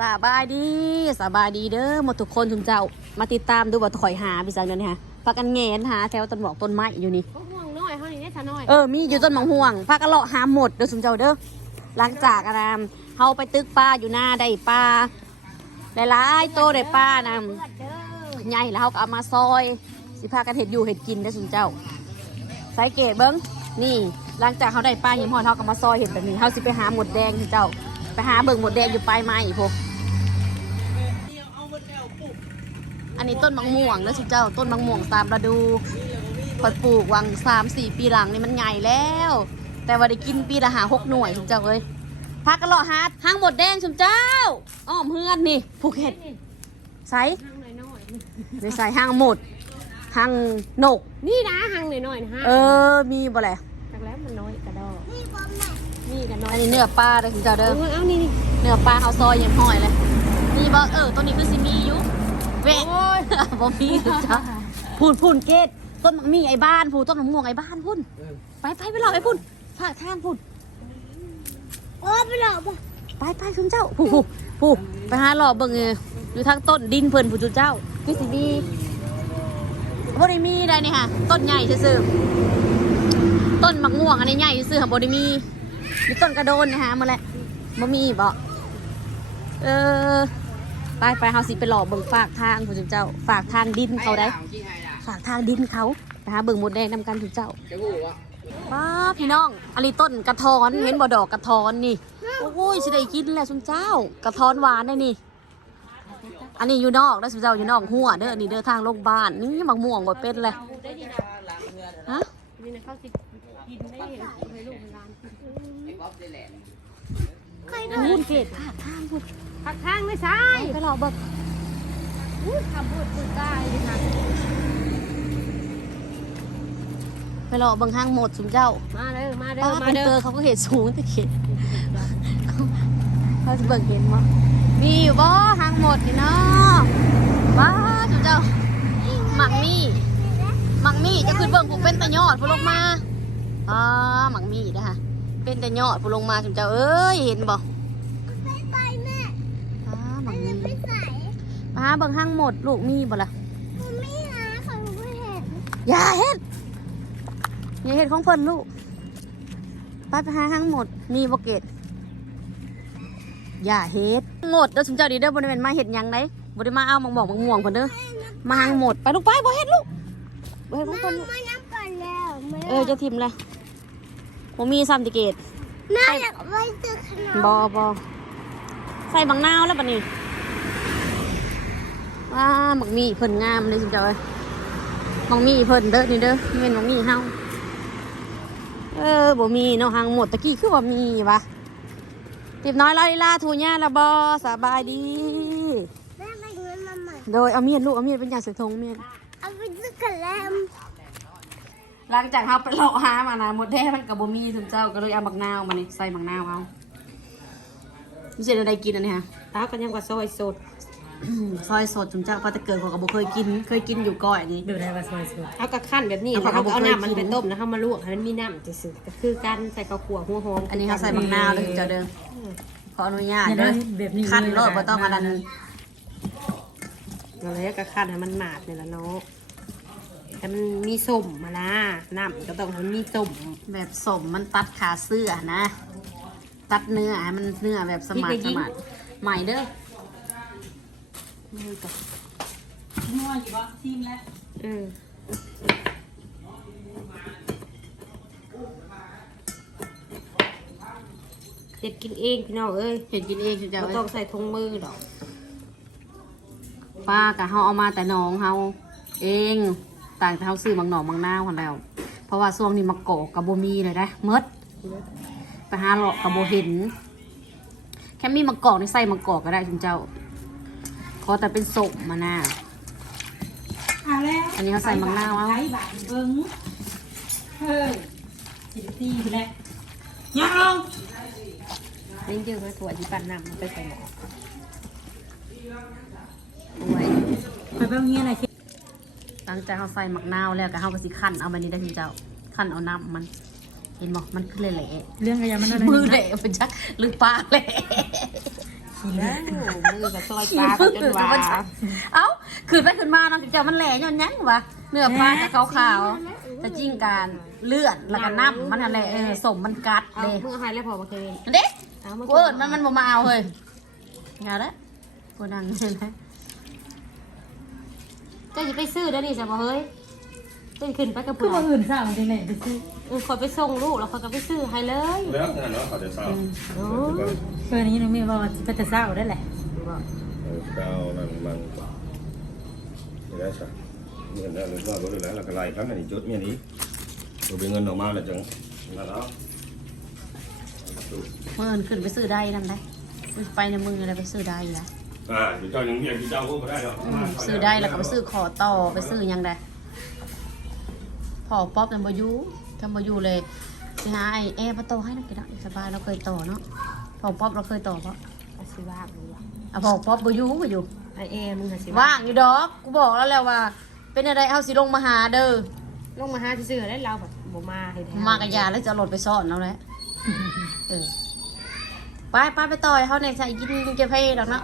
สบายดีสบายดีเด้อหมดทุกคนทุกเจ้ามาติดตามดูว่าถอยหาพี่สังเดือนนี้ฮะพากันแงนหาแถวต้นหมอกต้นไม้อยู่นี่พวกห่วงน้อยเท่านี้ได้ซะน้อยเออมีอยู่ต้นมังห่วงพากันเลาะหาหมดเด้อสุมเจ้าเด้อหลังจากอารามเฮาไปตึกป้าอยู่หน้าได้ป้าได้หลายโตได้ป้านะเลือดเด้อใหญ่แล้วเฮาก็เอามาซอย สิพากันเห็ดอยู่เห็ดกินได้อสุมเจ้าสังเกตเบิ้งนี่หลังจากเขาได้ป้าหิมหอนเฮาก็มาซอยเห็ดแบบนี้เฮาสิไปหาหมดแดงสุมเจ้าไปหาเบิ่งหมดแดงอยู่ปลายไม้พวก นนี้ต้นมะม่วงนะสุเจ้าต้นมะม่วงตามฤดูพอปลูกวังสามสี่ปีหลังนี่มันใหญ่แล้ว แต่ว่าได้กินปีละหาหกหน่วยสุเจ้าเอ้ยพักกันเลาะฮาร์ดห้างหมดแดงสุเจ้าอ้อมเพื่อนนี่ผูกเห็ดใส่ห่างน้อยไม่ใส่ห้างหมดห้างนกๆนี่นะห่างน้อยๆนะฮะเออมีบ่แหละจากแล้วมันน้อยกระดอกนี่กันน้ออัยนนี้เนื้อปลาเลยสุเจ้าเอเด้ออเอานี่นี่เนื้อปลาเขาซอยยังห้อยเลยนี่บ่เออตัวนี้คือสิมีอยู่ เวะโอ้ยบ่มีสุเจ้าพูนพูนเกตต้นมังมีไอ้บ้านพูนต้นมะม่วงไอ้บ้านพูนไปไปไปหลอกไอ้พูนฝากทางพูนโอ้ยไปหลอกบ่ไปไปคุณเจ้าผู้ผู้ผู้ไปหาหลอกเบิ่งเอออยู่ทางต้นดินเพิ่นผู้จุเจ้าคือสิมีบ่ได้มีได้นี่ค่ะ ต้นใหญ่ซื่อๆต้นมะม่วงอันนี้ใหญ่ซื่อๆค่ะบ่ได้มีมีต้นกระโดนนะฮะมาแหละบ่มีบ่เออ ไปไปเฮาสิไปหลอกเบิ่งฝากทางผู้จุเจ้าฝากทางดินเขาได้ ฝากทางดินเขาไปหาเบิ่งหมดแดงนำกันทุกเจ้าป้าพี่น้องอันนี้ต้นกระท้อนเห็นบ่ดอกกระท้อนนี่โอ้ยสิได้กินแหละสุนเจ้ากระท้อนหวานได้นี่ อันนี้อยู่นอกแล้วสุนเจ้าอยู่นอกหัวเด้ออันนี้เด้อทางโรงพยาบาลนี่มักม่วงบ่เป็นเลยได้ดีนะฮะนี่นะเขาสิกินได้เห็นให้ลูกหลานกินพูนเกตพาดทางพูด พักข้างไม่ใช่ไปรอเบิ่งอุ้ยทำบุญบุญได้ดีนะไปรอเบิ่งห้างหมดสุนเจ้ามาเด้อมาเด้อป้ามาเป็นเด้เตออเขาก็เห็นสูงแต่เข็ดเขาจะเบิ่งเห็นมั้มีอยู่บ่ห้างหมดนี่เนาะว้าสุนเจ้าหมักมี่หมักมี่จะขึ้นเบิ่งผูกเป็นตะยอดผู้ลงมาอ่าหมักมี่นะคะเป็นตะยอดผู้ลงมาสุนเจ้าเอ้ยเห็นบ่ ไม่ไปแม่ อ่าหมักมี่ ไม่ใส่ ป้าเบิ่งห้างหมดลูกมีบ่ล่ะมันไม่หาของไม่เห็นอย่าเฮ็ดอย่าเฮ็ดของเพิ่นลูกไปไปหาห้างหมดมีบ่เกตอย่าเฮ็ดหมดเด้อสุนเจ้าดีเด้อบ่ได้แม่นมาเฮ็ดหยังไดบ่ได้มาเอามังบอกมังม่วงเพิ่นเด้อมาห้างหมดไปลูกไปบ่เฮ็ดลูกบ่เฮ็ดของเพิ่นลูกมาน้ำก่อนแล้วแม่เออจะทิมเลยบ่มีซ้ำติเกตแม่อยากไปซื้อขนมบ่บ่ใส่บังนาวแล้วบัดนี้ ว้ามักมีเพิ่นงามเลยสุนเจ้าเอ้ยมักมีเพิ่นเด้อนี่เด้อแม่นมักมีเฮาเออบ่มีเนาะหางหมดตะกี้คือว่ามีวะติบน้อยลาลิลาทูญ่าละบอสบายดีแม่ไปเงินมาใหม่โดยเอาเมียนลูกเอาเมียนเป็นอย่างสือทงเมียนเอาไปซื้อขนมหลังจากเราไปเลาะหามานะหมดแด้มันกับบ่มีถึงเจ้าก็เลยเอาบักนาวมานี่ใส่บักนาวเอาไม่ใช่อะไรกินอันนี้ฮะตากันยังกว่าซอยสด ซอยสดถึงเจ้าพอแต่เกิดเขาก็บ่เคยกิน เคยกินอยู่ก่อยนี่ดูได้ว่าซอยสดเอากระขั้นแบบนี้เอานะเขาเขาก็เอาเคยน้ำมันกินไปต้มนะเขามาลวกให้มันมีน้ำจะสึก็คือการใส่ข้าวขั่วหัวหอมอันนี้เขาใส่บักนาวเลยถึงเจ้าเด้อขออนุญาตเด้อขั้นโลดบ่ต้องอันนั้นเอาเลยกระขั้นให้มันหมาดเนี่ยแหละเนาะแต่มันมีส้มมานะน้ำก็ต้องให้มันมีส้มแบบสมมันตัดขาเสื้อนะ ตัดเนื้อให้มันเนื้อแบบสมาร์ทสมาร์ทใหม่เด้อ นี่ก็อืมเด็ดกินเองพี่น้องเอ้ยเห็นกินเองจะไม่เอ้ต้อยงใส่ถุงมือดอกป้ากะเฮาเอามาแต่หน้องเฮาเองต่างแต่เฮาซื้อบางหน่อบางนาวคนแล้ว เพราะว่าช่วงนี้มะกอกกับโบมีเลยนะเมดไปหาเลาะกับโบเห็น แค่มีมะกอกในใส่มะกอกก็ได้จุนเจ้า ขอแต่เป็นศพมาหน้าเอาแล้วอันนี้เขาใส่บางนาวเอาไบาทเอิงเฮ้ยสิบตีไปแล้วยังลงนี่เจอมาถั่วที่ปั่นน้ำมันไปใส่หม้อเอาไว้ไปเบิ่งเฮียอะไรคิดหลังจากเขาใส่มะนาวแล้วก็เฮาก็สิคั่นเอามันนี้ได้จุนเจ้าคั่นเอาน้ำมัน เห็นบอกมันขึ้นเลยแหละเรื่องกระยามันอะไรมือเละมันจักหรือปลาเละเกินแล้แล้ววมือกับซอยปลาก็จนว่าเอ้าขึ้นไปขึ้นมาเนาะเจ้ามันแหล่ย้อนหยังวะเนื้อปลาจะขาวๆแต่จริงการเลือดแล้วก็น้ำมันอะไรเออสมมันกัดเอาเลยมือให้แล้วพอมาคืนเด็กเอามากูเอิญมันมันบ่มาเอาเฮ้ยงานละกูดังเลยนะเจ้าจะไปซื้อได้ดิจ้ะบ่เฮ้ยเจ้าขึ้นไปกับคือเพื่อมานอื่นสร้างจังไหนไปซื้อเออคอยไปส่งลูกแล้วคอยก็ไปซื้อให้เลยแล้วงานเนาะเขาจะเศร้าโอ้เพื่อนนี้น้องมีว่าไปแต่เช้าได้แหละเก้านั่นมันไม่ได้ใช่เงินแล้วหรือว่าบ่ได้แล้วแล้วก็ไล่ครั้งนี้จุดเนี่ยนี้ตัวเป็นเงินออกมาแล้วจังนั่นเนาะเมื่อเอิญขึ้นไปซื้อได้นั่นได้ไปในมืออะไรไปซื้อได้ละอ่าเจ้ายังเรียกเจ้าก็ไม่ได้หรอกอืมซื้อได้แล้วก็ไปซื้อขอต่อไปซื้อหยังได้พอป๊อปยังบ่อยู่ ทำบ่อยู่เลยสิหาไอ้แอร์มาต่อให้นักกีฬาสบายเราเคยต่อเนาะพอป๊อปเราเคยต่อปะอาสิว่างเลยว่ะอะพอป๊อปบ่อยู่บ่อยู่ ไอเอมึงหาสิว่างอยู่ดอก กูบอกแล้วแหละว่า เป็นอะไรเอาสิลงมาหาเด้อลงมาหาซื้อได้เราแบบบ่มาให้แท้มากระยาแล้วจะเอารถไปซ่อนเอาแหละเออไปไปไปต่อยเขาในใส่กินกินเก็บให้ดอกเนาะ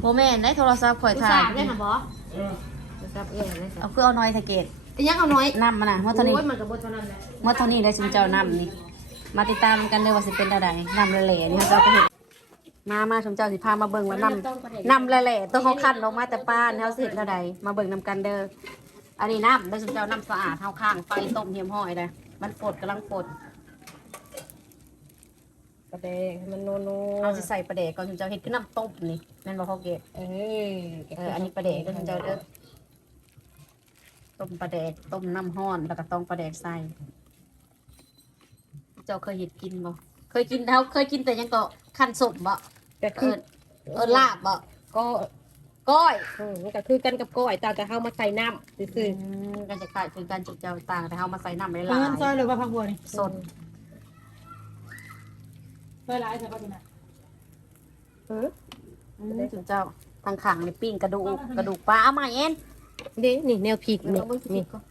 โมแม่นได้โทรศัพท์ข่อยผู้ถ่าสายวได้ค่ะบอผู้สาวเอ๋เลยค่ะเอาเพื่อเอาน้อยทะเกต ยังเอาน้อยนำมานะเมื่อเท่านี้โอ้ยมันกับบเท่านั้นแหละเมื่อเท่านี้ได้ชิมเจ้านำนี่มาติดตามกันเลยว่าสิเป็นอะไรนำแหล่ๆนี่เขาเจ้าก็เห็นมามาชมเจ้าสิพามาเบิ่งว่านำนำแหล่ๆตัวเขาคั้นออกมาแต่ป้านเขาสิเห็นเท่าใดมาเบิ่งนำกันเด้ออันนี้น้ำได้ชมเจ้าน้ำสะอาดเท่าข้างไฟต้มเฮียมห้อยเลยมันปดกำลังปดกระเดงให้มันโนโนเอาสิใส่ปลาเดกก่อนชมเจ้าเห็ดขึ้นน้ำต้มนี่แม่นบ่เขาเกตเออเอออันนี้ปลาเดกเด้อชมเจ้าเด้อ ต้มปลาเดกต้มน้ำห้อนแล้วก็ต้องปลาเดกใส่เจ้าเคยเห็ดกินบ่เคยกินเขาเคยกินแต่ยังก็ขั้นสมบ่แต่เอคืออเออลาบบ่ก็ก้อยอืมมันก็คือกันกับก้อยตาแต่เข้ามาใส่น้ำซื่อกันจะขายคือการจุดเจ้าต่างแต่เขามาใส่น้ำไม่หเงิลานซอยยหรือว่าพักบัวนี่สดซอยหลายใช่ป่ะพี่น่ะๆเอออืมจุดเจ้าทางขังในปิ้งกระดูกกระดูกปลาเอามาเอ็น เด้นี่แนวพริกนี่เอาเบิ่งสินี่ก่อน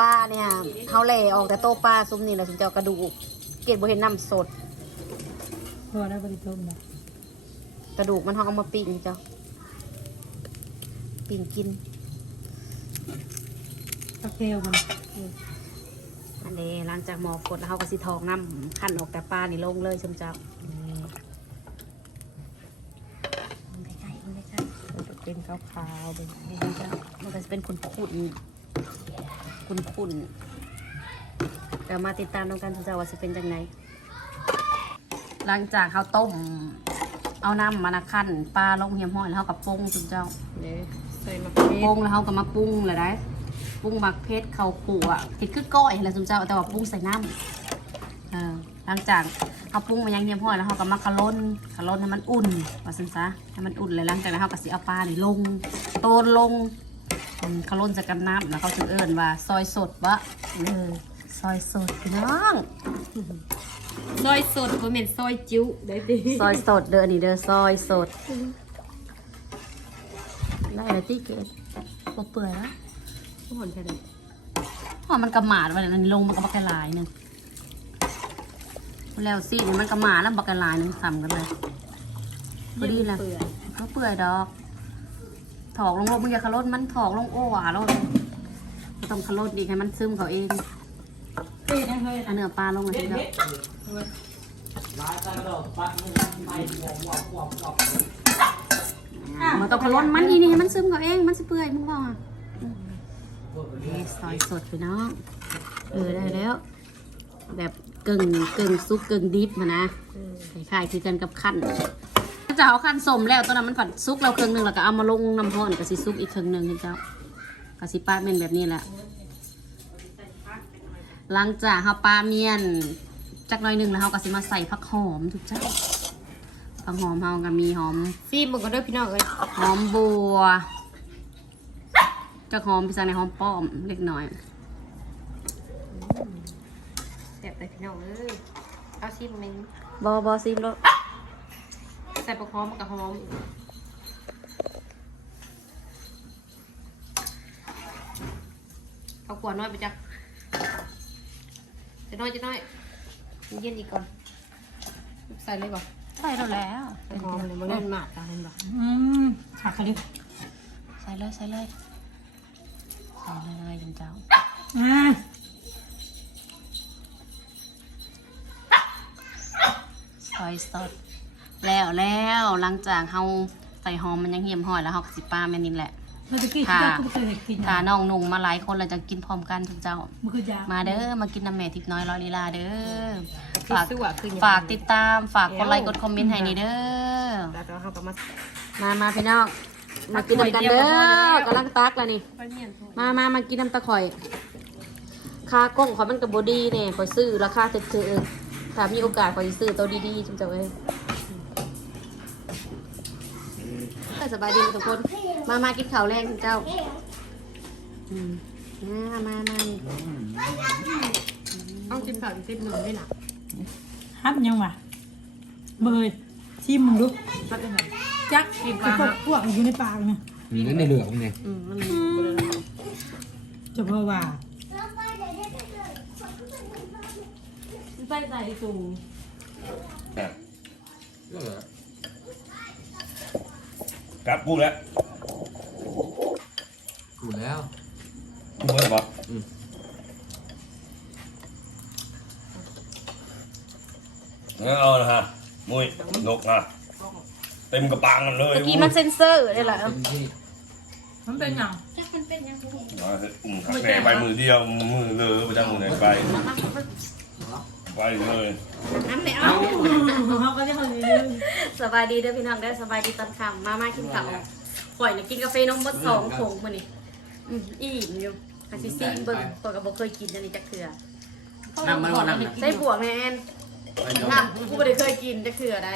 ปลาเนี่ยเขาแหล่ออกแต่โตปลาซุ้มนี่แหละจุดเจ้ากระดูก เกดบ่เห็นน้ำสดบัวได้บริโภคนะกระดูกมันเขาเอามาปิ้งเจ้าปิ้งกินพักเทลมัน อันนี้หลังจากหมอกดแล้วเขาก็สิทองน้ำขั้นออกแต่ปลานี่ลงเลยชมเจ้าใกล้ๆใกล้มันจะเป็นขาวๆเป็นๆชมเจ้ามันก็จะเป็นขุนขุนขุนขุนๆเดี๋ยวมาติดตามน้องกันชมเจ้าว่าจะเป็นจังไงหลังจากเขาต้ม เอาน้ำมานะขั้นปลาลงเหี่ยมห้อยแล้วเขากับปรุงชมเจ้าเด้ใส่มะปเขืรุองแล้วเขาก็มาปรุงเลยได้ ปรุงหมักเพชรเขาขัวเห็ดคือก้อยแหละชมเจ้าแต่ว่าปรุงใส่น้ำเออหลังจากเอาปรุงมายังเทียมพอแล้วเขาก็มาคาล้นคาล้นให้มันอุ่นว่าซั่นซะให้มันอุ่นเลยหลังจากนั้นเขาก็สิเอาปลานี่ลงโตนลงอืมคาล้นใส่กันน้ำแล้วเขาถึงเอิ้นว่า ซอยสดบะเออซอยสดพี่น้องซอยสดบ่แม่นซอยจิ้วได้ดิซอยสดเด้ออันนี้เด้อซอยสดได้เลยที่เกดบ่เปื่อยแล้ว ทุกคนแค่นั้นเพราะมันกระหมาดวันนั้นลงมันก็บักกะลายหนึงแล้วสิเนี่มันกระหมาดแล้วบักกะลายหนึงซ้ำกันเลยพอดีละเปื่อยเขาเปื่อยดอก ถอกลงโลมึงอย่าขลดมันถอกลงโอ้หวาโลดต้องขลดดีให้มันซึมเขาเองเฮ้ยนเฮ้ยเอาเนื้อปลาลงมาทีเดียวมันต้องขลดมันนี่นี่ให้มันซึมเขาเอง มันสิเปื่อยมึงบอกอะ ซอยสดไปเนาะเออได้แล้ว แบบกึ่งกึ่งซุปกึ่งดิบมานะอืมคล้ายๆคือกันกับขั้นจะเอาขั้นสมแล้วตอนนั้นมันผัดซุกเราครึ่งหนึ่งแล้วก็เอามาลงน้ำร้อนกับสิซุกอีกครึ่งหนึ่งเจ้ากับสิป้าเมนแบบนี้แหละหลังจากเฮาปลาเมียนจักหน่อยหนึ่งแล้วเฮาก็สิมาใส่ผักหอมทุกเจ้าผักหอมเฮาก็มีหอมซีมึงก็เด้อพี่น้องเอ้ยหอมบัว จักหอมพี่สังในหอมป้อมเล็กน้อยแซ่บแต่พี่น้องเอ้ยเอาซีมึงบอบอซิมรสใส่ปลาหอมมันก็หอมข้าวขวดน้อยไปจักจะน้อยจะน้อยมันเย็นอีกก่อน ใส่เลยบ่ใส่แล้วแล้วใส่หอมเลยมันเล่นหมาดตาเห็นบ่อืมหักกันดิใส่เลยใส่เลยใส่ เลยเลยจังเจ้าอ่าซอยสด แล้วแล้วหลังจากเฮาใส่หอมมันยังเหี่ยมห่อยแล้วเฮาก็สิป้าแม่นินแหละเมื่อกี้ค่ะที่เราเคยเห็นกินถ้าน้องนุ่งมาหลายคนเราจะกินพร้อมกันทุกเจ้า มันคือยามาเด้อมากินน้ำแม่ทิพย์น้อยร้อยลีลาเด้อที่ฝากสู้อะคือหยัง ฝากติดตามฝากกดไลค์กดคอมเมนต์ให้นี่เด้อ แล้วเราเข้ากับมามามาพี่น้อง มากินน้ำกันเด้อกำลังตักแล้วนี่ไปเมียนโทษมามามากินน้ำตะข่อย ค่ากล้องเขามันกับบดีเนี่ยข่อยซื้อราคาเถื่อนๆถ้ามีโอกาสข่อยสิซื้อตัวดีๆจุ๊บจ้าเอ้ยก็สบายดีทุกคน มามากินข้าวแรงจุ๊บเจ้าอืมมามามานี่ต้องจิ้มข้าวจิ้มหนึ่งด้วยนะฮับยังวะเบยชิมมึงดูพัดได้ไหม จักไอ้พวกพวกอยู่ในปากเนี่ยมีนั่นในเหลืองเนี่ยอืมมันมีบริเวณเฉพาะว่าใส่ใส่สูงครับพูดแล้วกูแล้วพูดแล้วปะอืมงั้นเอานะฮะมุ้ยนกนะ เต็มกระปังกันเลยตะกี้มันเซ็นเซอร์ได้แหละเป็นที่มันเป็นอย่างเอาเถอะอุ้มขักแหน่ไปมือเดียวมือเลอะไปจ้างมือไหนไปไปเลยน้ำไหนเอาเขาก็จะเขาเลยสบายดีเด้อพี่น้องได้อสบายดีตอนค่ำมามากินข้าวข่อยน่ะกินกาแฟนมเบดสองผงมื้อนี้อืมอิ่มอยู่อาซิซี่เบิ่งข่อยก็บ่เคยกินอันนี้จักเทื่อน้ำมันว่าน้ำนะใส่บวกแม่แอน น้ำกูบ่ได้เคยกินจักเทื่อใด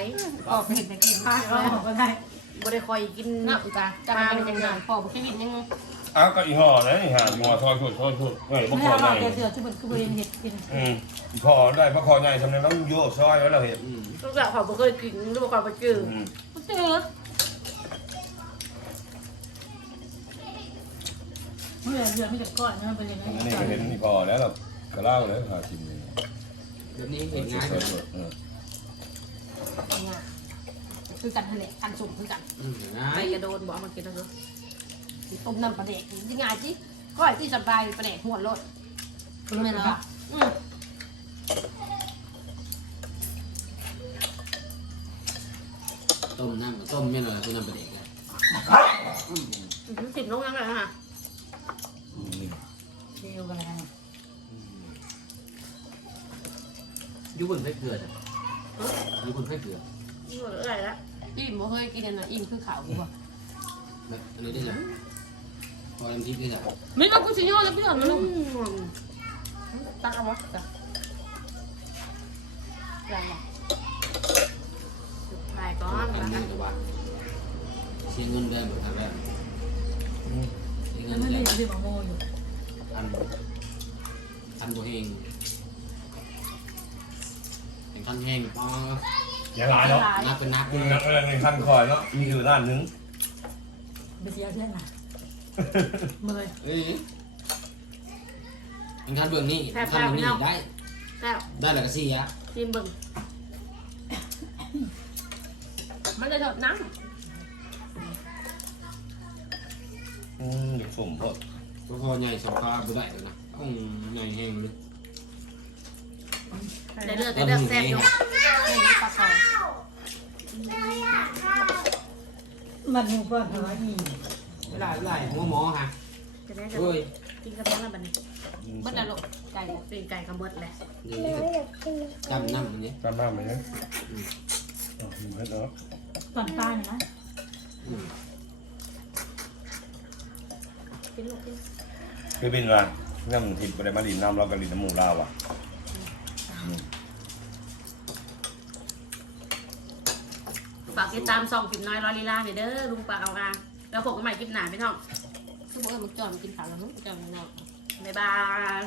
ออกเห็นไปกินปากเราก็ได้บ่ได้ค่อยกินน้ำจ้ะจะมาเป็นยังไงพอบุชีวิตยังอ้าวก็อีห่อนะนี่ฮะอีห่อทอดทอดทอดทอดเฮ้ยพวกไม่คอเอาใหญ่เสือที่มันคือเห็นเห็ดกินอืมอีห่อได้พวกคอใหญ่ทำไมต้องโยกซอยไว้แล้วเห็นอืมลูกสาวเขาบ่เคยกินหรือว่าเขาบ่จื้ออืมเจอเมื่อเสือไม่จะก้อนมันเป็นยังไงอันนี้ก็เห็นอีห่อแล้วเรากระล่างเลยหาชิมเลย แบบนี้เห็นง่ายสเลวยยๆเออคือกันทะเลกันสุ่มคือกันอืมง่าไปยกระโดนบ่เอามากินแล้วเด้อต้มน้ำปลาเด็กยังไงจิก้อยที่สบายปลาเด็กหัวรถรู้ไหมล่ะอืมต้มน้ำต้มไม่หน่อยต้มน้ำปลาเด็กเลยอื้อหือสิบลงยังไงฮะอืมเดียวกันแล้ว ยุบนไฟเกลือจ้ะยุบนไฟเกลือนี่บ่อะไรละอิ่มบ่เคยกินอันนะอิ่มคือขาวดีกว่าแบบอันนี้ได้จ้ะพอน้ำทิพย์ได้จ้ะไม่มากูชิโย่แล้วพี่หอมอืลูกมตักเอาวะจ้ะยังไงถ่ายก่อนอันนะนี้ก็ว่าเสียเงินได้หมดทางแรกเสียเงิแล้วนมันแล้วเรียกว่าโมอยู่อันอันบัวเฮง เป็นขั้นแห้งปอยังไงเนาะนักเป็นนักอืมนักเรื่องในขั้นคอยเนาะมีอยู่ด้านหนึงไปเสียเพื่อนน่ะเมื่อยเอ้ยเป็นขั้นเบื้องนี้ขั้นเบื้องนี้ได้แล้วได้แล้วก็สี่อะชิมเบิ่งมันจะถอดน้อืมเด็กสุ่มพอดก็พอใหญ่สองขาบุได้เลยนะต้องใหญ่แห้งเลย ได้เลือกได้เลือกแซ่บอยู่ำไม่มีปลาคอมันหูก้อนหัวอีไม่ได้ไม่ได้หัวหมอฮะจะได้จะเฮ้ยกินกระเพาะแล้วบัดนี้เบิ้ลนรกไก่เป็นไก่กระเบิดแหละนี่จำน้ำอันนี้ตามน้ำไปเลยอ๋อมีเพชรเนาะตอนตายนะกินลูกกินคือบินมาน้ำทิพย์ไปได้มาดินน้ำเรากับดินน้ำหมูลาวอะ ฝาก ติดตามส่องผิดน้อยร้อยลีลาเนี่ยเด้อลุงปลาเอาอาแล้วผมก็ใหม่คลิปหนาพี่น้องคือบอกเออมันจอดมันกินขาวแล้วมันจอดมันนอกบ๊ายบาย